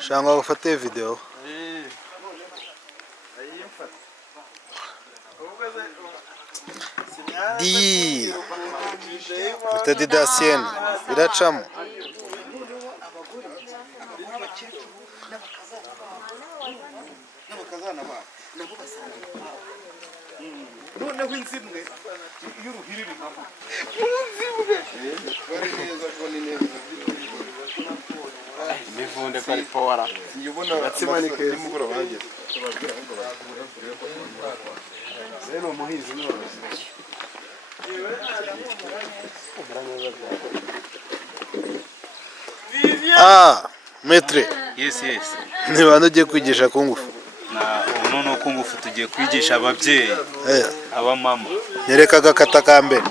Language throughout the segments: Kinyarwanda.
Shanga ufate video. Di. Mutadi dasien. Biracamo. noneho inzimwe y'uruhiriri ntabwo nivunde ko ari powara yubona batsimani ke mugoro bahageze rero umuhinzi n'uruzi Maître. Yes. Ni bande ugiye kwigisha kungufu? None kungufu tugiye kwigisha ababyeyi. Aba mama. Nyereka agakata ka mbere.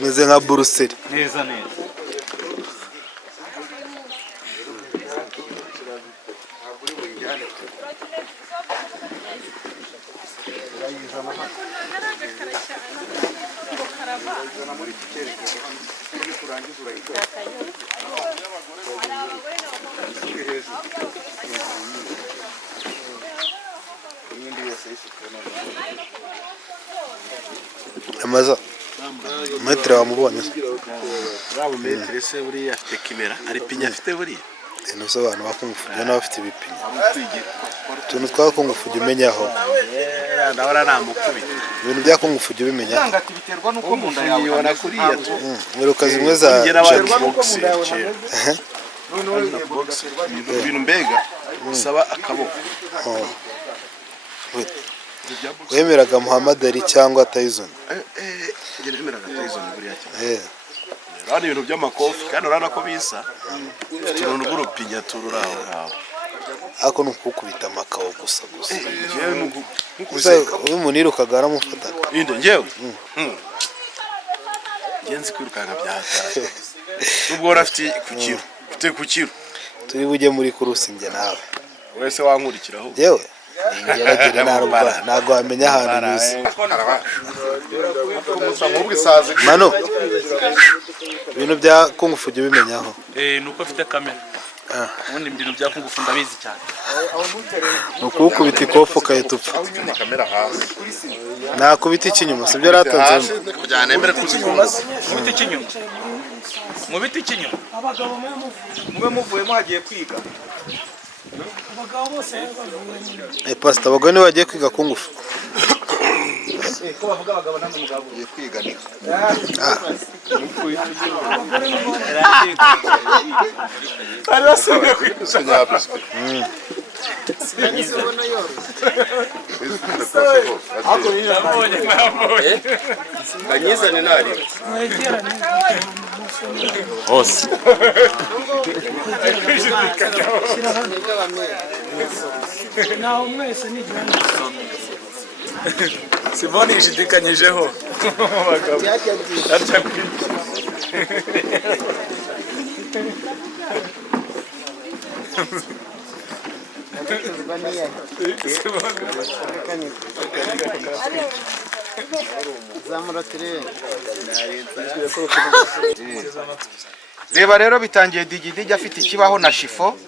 Meze nka buruseli. Neza. Amaza. Maître wamubonye. Bravo maître se buriya afite kimera ari pinya afite buriya. Nuso abantu bakungufuye n'abafite ibipinya. Tuntu twakungufuye umenyaho. Ndabara namukubita. Ibintu byakungufuye ubimenya. Ngati biterwa nuko munda yawe yibona kuriya. Mwiruka zimwe za ibintu mbega usaba akaboko. Wemeraga Muhammad Ali cyangwa Tyson? Nge nemeraga Tyson buriya cyane. Rani ibintu by'amakofi kandi urana ko bisa. Turundu burupinya tururaho. Ako nukukubita amakao gusa. Jewe Gusa uyu munirukaga aramufata. Inde ngewe. Genzi kwirukanga byahata. Ubwo rafite kukiro. Ufite kukiro. Turi bujye muri kurusi nge nawe. Wese wankurikiraho. Yewe. Ngeragere nago amenya ahantu nyuze. Mano. Ibintu bya kungufu byo bimenyaho. Nuko afite kamera. Ubundi ibintu bya kungufu ndabizi cyane. Nukukubita ikofu kayitupfa. Kamera hasi. Nakubita ikinyuma sibyo ratanze. Kujyana emere kuzikomeza. Mubiti ikinyuma. Mubiti ikinyuma. Abagabo mube muvuyemo hagiye kwiga. Pastor abagabo ni bagiye kwiga kungufu. Ko bavuga abagabo namwe mugabo ugiye kwiga ni. Ari basubiye kwiga nyabiswe. Ako ni nabonye. Kanyiza ni nari. Hose. Na umwese ni jana. Simoni yishidikanyijeho. Reba rero bitangiye digidigi afite ikibaho na shifo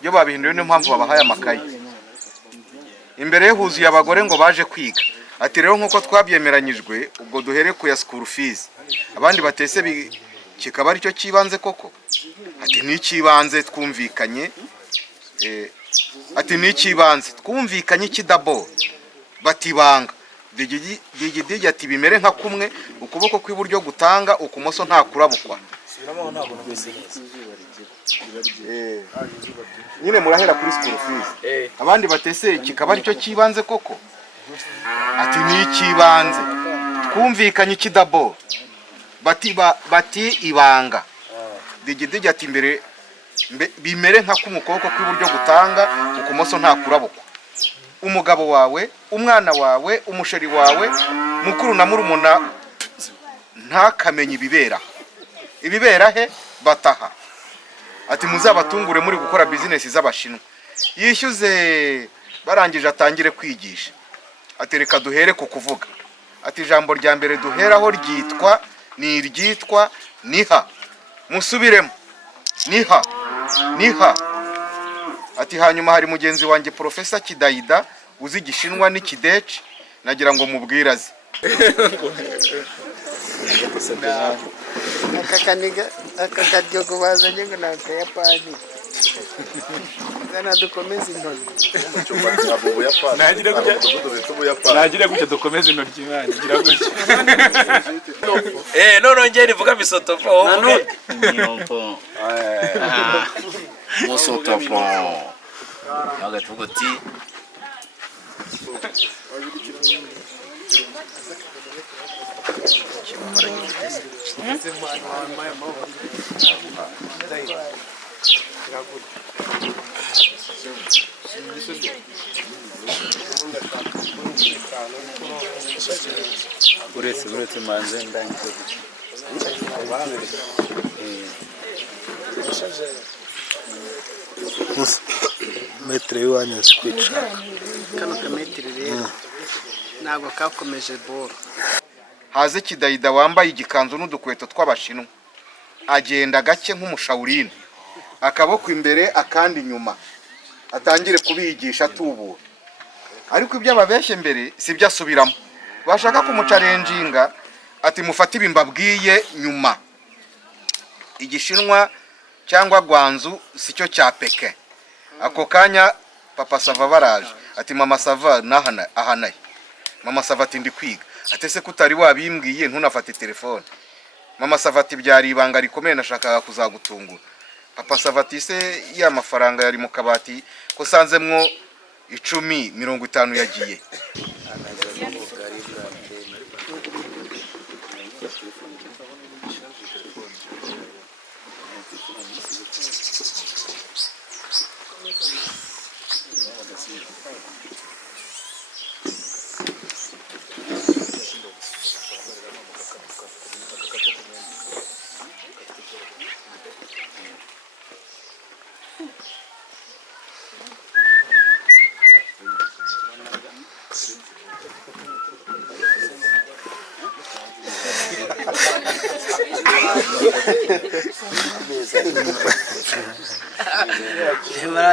byo babihinduriye niyo mpamvu babahaye amakaye. Imbere ye huzuye abagore ngo baje kwiga. Ati rero nkuko twabyemeranyijwe ubwo duhere ku ya school fees. Abandi batese kikaba ari cyo kibanze koko. Ati ni kibanze twumvikanye. Ati ni kibanze twumvikanye kidabo. Batibanga. Digidigi ati bimere nka kumwe ukuboko kw'iburyo gutanga ukumoso nta kurabukwa. Nyine murahera kuri school fees. Abandi batese kikaba ari cyo kibanze koko. Ati ni kibanze twumvikanye kidabo. Bati ibanga. Digidigi ati mbere bimere nka kumukoboko kw'iburyo gutanga ukumoso nta kurabukwa. Umugabo wawe, umwana wawe, umusheri wawe, mukuru na murumuna ntakamenye ibibera. Ibibera he bataha. Ati muzabatungure muri gukora business z'abashinwa. yishyuze barangije atangire kwigisha ati reka duhere ku kuvuga ati ijambo rya mbere duheraho ryitwa ni iryitwa niha musubiremo niha niha ati hanyuma hari mugenzi wanjye Profesa Kidayida uzi Igishinwa n'Ikideci nagira ngo mubwire azi akakadiyo kubazanye ngo nakayapani kana dukomeze intoki nagira gutya dukomeze intoki imana ngira gutya none ngeri vuga misotopo musotopo agatugo ti uretse manze ndangije metre y'uwanyu kwica kano kametri rero ntabwo kakomeje boro haze Kidayida wambaye igikanzu n'udukweto tw'Abashinwa agenda gake nk'umushawurini akaboko imbere akandi inyuma atangire kubigisha atubura ariko ibyo ababeshye mbere sibyo asubiramo bashaka kumucarenjinga ati mufate ibi mbabwiye nyuma Igishinwa cyangwa Gwanzu sicyo cya Peke ako kanya papa Sava baraje ati mama Sava ahanaye mama Sava ati ndi kwiga ati se kutari wabimbwiye ntunafate telefone mama Sava ati byari ibanga rikomeye nashakaga kuzagutungura papa Sava ati se ya mafaranga yari mu kabati ko sanzemwo 10-50 yagiye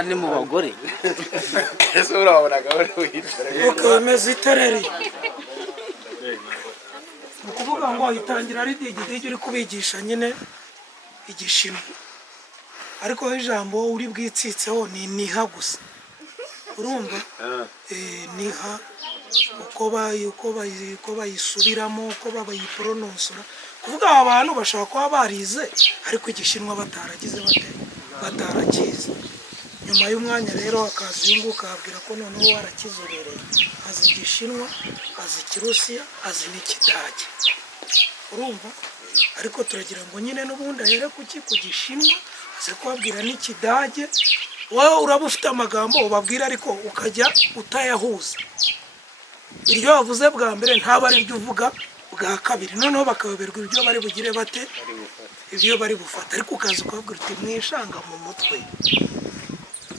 ni mu bagore ese urabonaga uri wicara ukemeza itereri ukuvuga ngo itangira ari digidigi uri kubigisha nyine Igishinwa ariko ijambo uri bwitsitseho ni niha gusa urumva niha uko bayisubiramo uko bayiprononcera kuvuga abantu bashaka kuba barize ariko Igishinwa bataragize batarakize nyuma y'umwanya rero akazunguka abwira ko noneho warakizobereye azi Igishinwa azi Ikirusiya azi n'Ikidage urumva ariko turagira ngo nyine n'ubundi ahere ku Gishinwa aze kubabwira n'Ikidage wowe uraba ufite amagambo ubabwira ariko ukajya utayahuza iryo wavuze bwa mbere ntaba ari ryo uvuga bwa kabiri noneho bakayoberwa ibyo bari bugire bate ibyo bari bufata ariko ukaza ukabwira uti mwishanga mu mutwe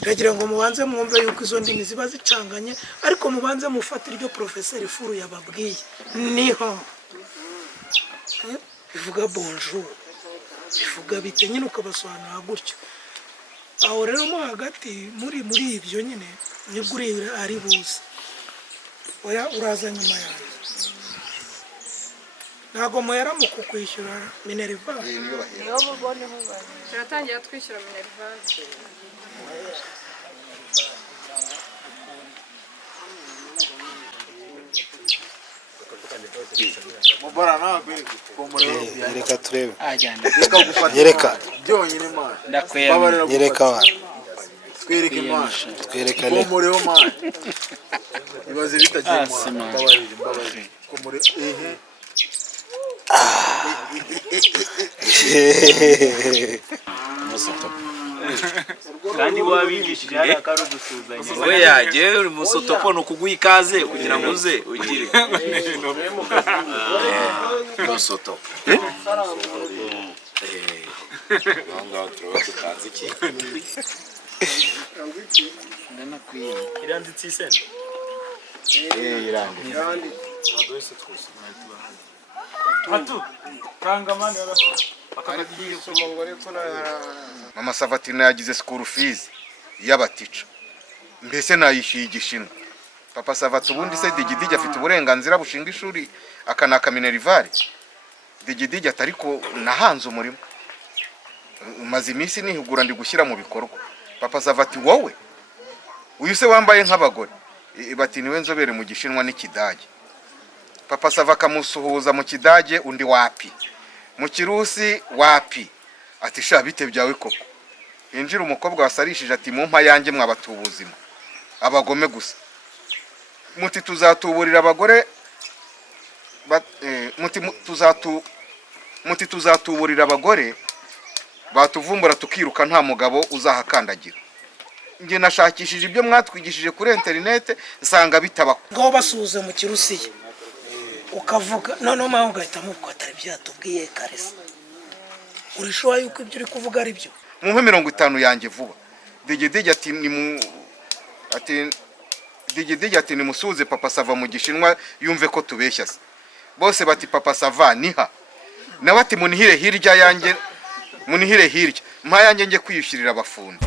turagira ngo mubanze mwumve yuko izo ndimi ziba zicanganye ariko mubanze mufate iryo Professeur Furu yababwiye niho bivuga bonjour bivuga bite nyine ukabasobanura gutyo aho rero mo hagati muri ibyo nyine nibwo uri ari buze oya uraza nyuma yanjye ntago muhera mu kukwishyura Minerval turatangira twishyura Minerval Yereka turebe yereka byonyine mana yereka abantu twereke mana twerekane komoreho mana ibaze bitagiye mana mbabarire komore kandi wabigishije hari akaro dusuzanya we yagiye uri musotopo no kuguha ikaze kugira ngo uze ugire musotopo ngaho turaba tukanze iki iranditse isene hatu tangamani mama Savatina yagize school fees y'abatica mbese nayishyuye igishinwa. Papa Savati ubundi se Digidigi afite uburenganzira bushinga ishuri akanaka minerivare. Digidigi atariko nahanze umurimo maze iminsi nihugura ndi gushyira mu bikorwa. Papa Savati wowe uyu se wambaye nk'abagore bati niwe nzobere mu gishinwa n'ikidage. Papa Sava kamusuhuza mu kidage undi wapi, mu kirusi wapi, ati sha bite byawe koko. Injira umukobwa wasarishije ati mumpa yanjye mwabatubuzima abagome gusa. Muti tuzatuburira abagore muti tuzatuburira abagore batuvumbura tukiruka nta mugabo uzahakandagira. Nge nashakishije ibyo mwatwigishije kuri internet nsanga bitaba ngo basuhuze mu kirusiye ukavuga noneho mpamvu ugahitamo ko atari byatubwiye karese. Urishoboye yuko ibyo uri kuvuga ari byo? Mumpe 50 yanjye vuba. Digidigi ati nimusuze Papa Sava mu gishinwa yumve ko tubeshya se. Bose bati Papa Sava niha. Nawe ati munihire hirya yanjye, munihire hirya. Mpa yanjye nge kwiyushyirira abafundi.